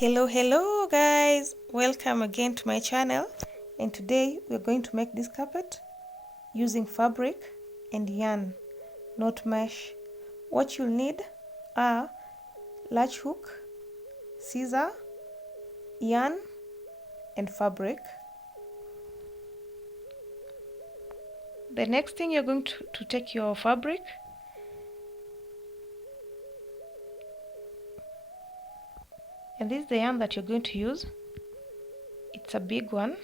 Hello guys, welcome again to my channel, and today we're going to make this carpet using fabric and yarn, not mesh. What you'll need are latch hook, scissor, yarn and fabric. The next thing, you're going to take your fabric and this is the yarn that you're going to use. It's a big one,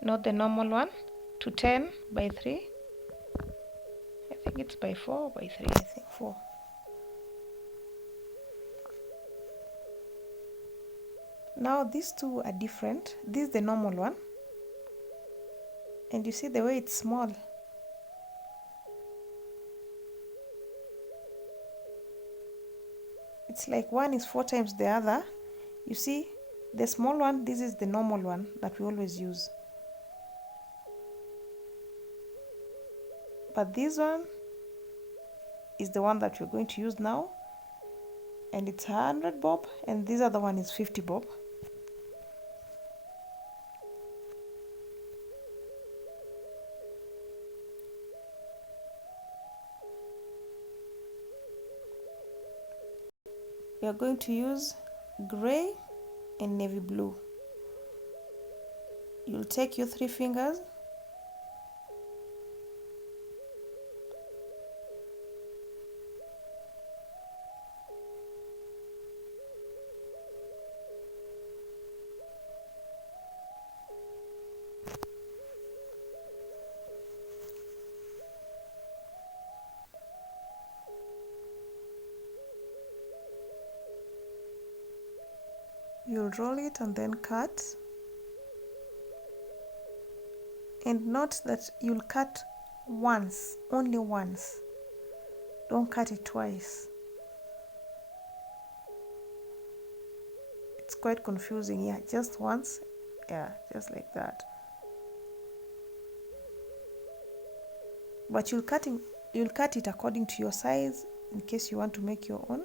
not the normal one, 210 by 3. I think it's by 4 or by 3, I think 4. Now these two are different. This is the normal one, and you see the way it's small. It's like one is 4 times the other. You see the small one, this is the normal one that we always use. But this one is the one that we're going to use now, and it's 100 bob, and this other one is 50 bob. We are going to use gray and navy blue. You'll take your 3 fingers you'll roll it and then cut. And note that you'll cut once, only once. Don't cut it twice. It's quite confusing. Yeah, just once. Yeah, just like that. But you'll cut it according to your size in case you want to make your own.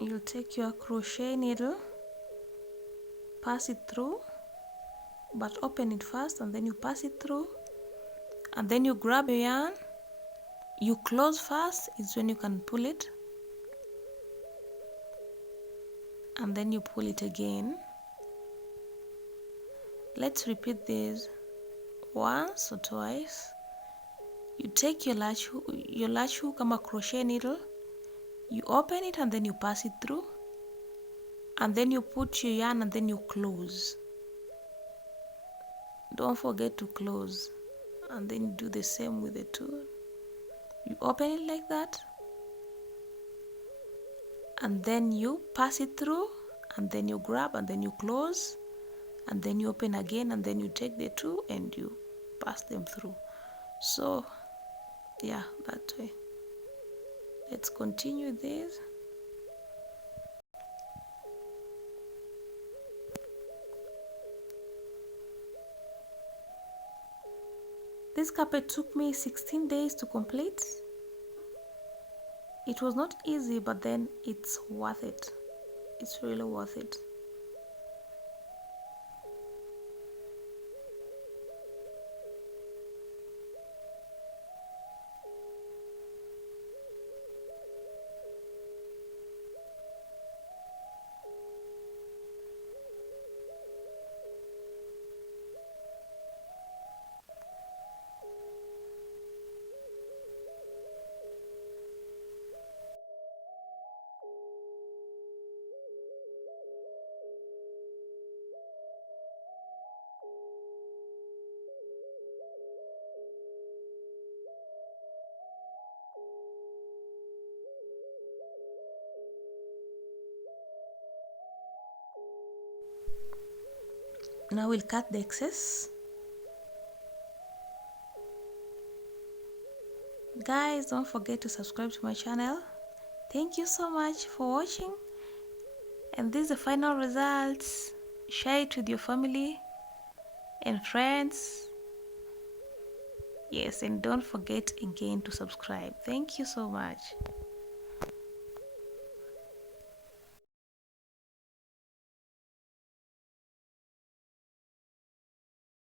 You'll take your crochet needle, pass it through, but open it first and then you pass it through, and then you grab your yarn, you close first, is when you can pull it, and then you pull it again. Let's repeat this once or twice. You take your latch hook or crochet needle, you open it and then you pass it through, and then you put your yarn and then you close. Don't forget to close, and then you do the same with the two. You open it like that, and then you pass it through, and then you grab and then you close, and then you open again, and then you take the two and you pass them through. So yeah, that way. Let's continue this. This carpet took me 16 days to complete. It was not easy, but then it's worth it. It's really worth it. Now we'll cut the excess. Guys, don't forget to subscribe to my channel. Thank you so much for watching. And this is the final results. Share it with your family and friends. Yes, and don't forget again to subscribe. Thank you so much.